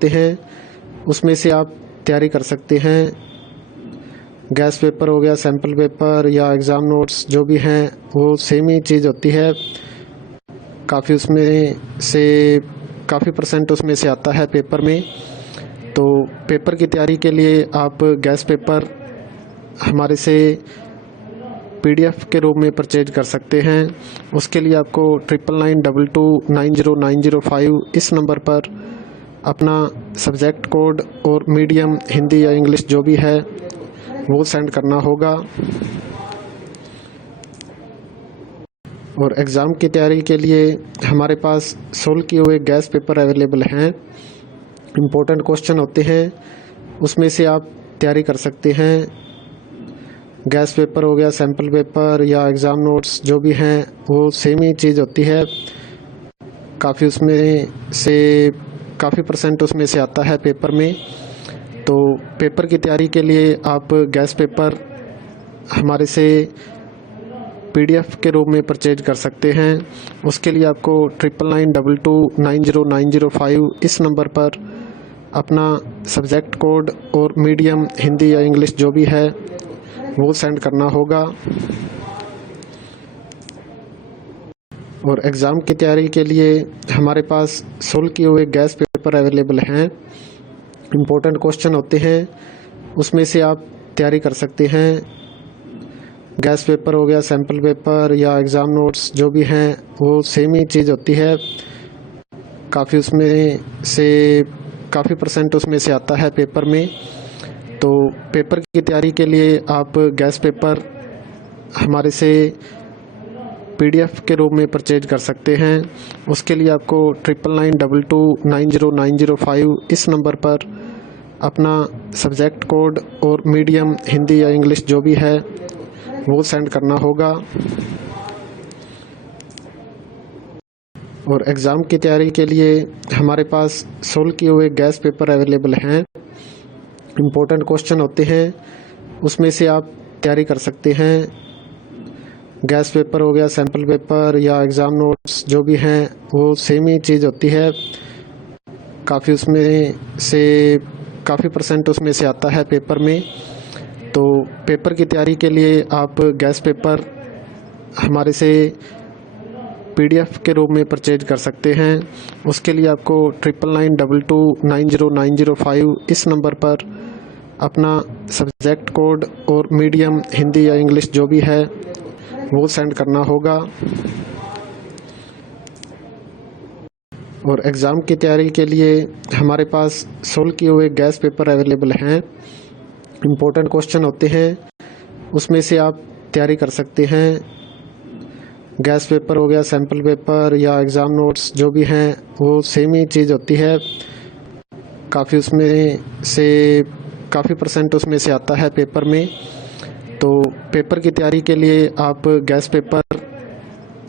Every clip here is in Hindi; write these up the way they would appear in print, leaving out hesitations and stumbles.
होते हैं, उसमें से आप तैयारी कर सकते हैं। गैस पेपर हो गया, सैम्पल पेपर या एग्ज़ाम नोट्स जो भी हैं वो सेम ही चीज़ होती है। काफ़ी परसेंट उसमें से आता है पेपर में। तो पेपर की तैयारी के लिए आप गैस पेपर हमारे से PDF के रूप में परचेज कर सकते हैं। उसके लिए आपको 9992290905 इस नंबर पर अपना सब्जेक्ट कोड और मीडियम हिंदी या इंग्लिश जो भी है वो सेंड करना होगा। और एग्ज़ाम की तैयारी के लिए हमारे पास सोल्व किए हुए गैस पेपर अवेलेबल हैं। इम्पोर्टेंट क्वेश्चन होते हैं, उसमें से आप तैयारी कर सकते हैं। गैस पेपर हो गया, सैम्पल पेपर या एग्ज़ाम नोट्स जो भी हैं वो सेम ही चीज़ होती है। काफ़ी परसेंट उसमें से आता है पेपर में। तो पेपर की तैयारी के लिए आप गैस पेपर हमारे से PDF के रूप में परचेज कर सकते हैं। उसके लिए आपको 9992290905 इस नंबर पर अपना सब्जेक्ट कोड और मीडियम हिंदी या इंग्लिश जो भी है वो सेंड करना होगा। और एग्ज़ाम की तैयारी के लिए हमारे पास सोल्व किए हुए गैस पेपर अवेलेबल हैं। इम्पोर्टेंट क्वेश्चन होते हैं, उसमें से आप तैयारी कर सकते हैं। गैस पेपर हो गया, सैम्पल पेपर या एग्ज़ाम नोट्स जो भी हैं वो सेम ही चीज़ होती है। काफ़ी परसेंट उसमें से आता है पेपर में। तो पेपर की तैयारी के लिए आप गैस पेपर हमारे से PDF के रूप में परचेज कर सकते हैं। उसके लिए आपको 9992290905 इस नंबर पर अपना सब्जेक्ट कोड और मीडियम हिंदी या इंग्लिश जो भी है वो सेंड करना होगा। और एग्ज़ाम की तैयारी के लिए हमारे पास सोल्व किए हुए गैस पेपर अवेलेबल हैं। इम्पोर्टेंट क्वेश्चन होते हैं, उसमें से आप तैयारी कर सकते हैं। गैस पेपर हो गया, सैम्पल पेपर या एग्ज़ाम नोट्स जो भी हैं वो सेम ही चीज़ होती है। काफ़ी परसेंट उसमें से आता है पेपर में। तो पेपर की तैयारी के लिए आप गैस पेपर हमारे से PDF के रूप में परचेज कर सकते हैं। उसके लिए आपको 9992290905 इस नंबर पर अपना सब्जेक्ट कोड और मीडियम हिंदी या इंग्लिश जो भी है वो सेंड करना होगा। और एग्ज़ाम की तैयारी के लिए हमारे पास सोल्व किए हुए गैस पेपर अवेलेबल हैं। इम्पोर्टेंट क्वेश्चन होते हैं, उसमें से आप तैयारी कर सकते हैं। गैस पेपर हो गया, सैम्पल पेपर या एग्ज़ाम नोट्स जो भी हैं वो सेम ही चीज़ होती है। काफ़ी परसेंट उसमें से आता है पेपर में। तो पेपर की तैयारी के लिए आप गैस पेपर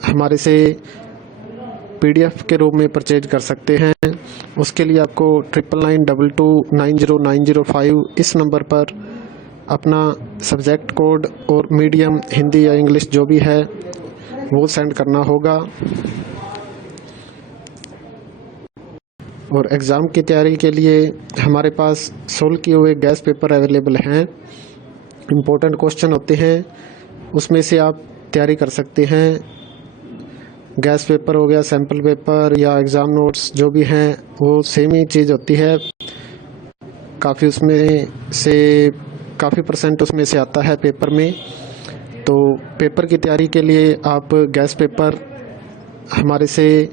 हमारे से PDF के रूप में परचेज कर सकते हैं। उसके लिए आपको 9992290905 इस नंबर पर अपना सब्जेक्ट कोड और मीडियम हिंदी या इंग्लिश जो भी है वो सेंड करना होगा। और एग्ज़ाम की तैयारी के लिए हमारे पास सोल्व किए हुए गैस पेपर अवेलेबल हैं। इम्पोर्टेंट क्वेश्चन होते हैं, उसमें से आप तैयारी कर सकते हैं। गैस पेपर हो गया, सैम्पल पेपर या एग्ज़ाम नोट्स जो भी हैं वो सेम ही चीज़ होती है। काफ़ी परसेंट उसमें से आता है पेपर में। तो पेपर की तैयारी के लिए आप गैस पेपर हमारे से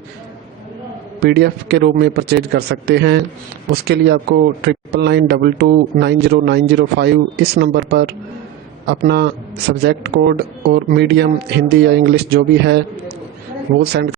PDF के रूप में परचेज कर सकते हैं। उसके लिए आपको 9992290905 इस नंबर पर अपना सब्जेक्ट कोड और मीडियम हिंदी या इंग्लिश जो भी है वो सेंड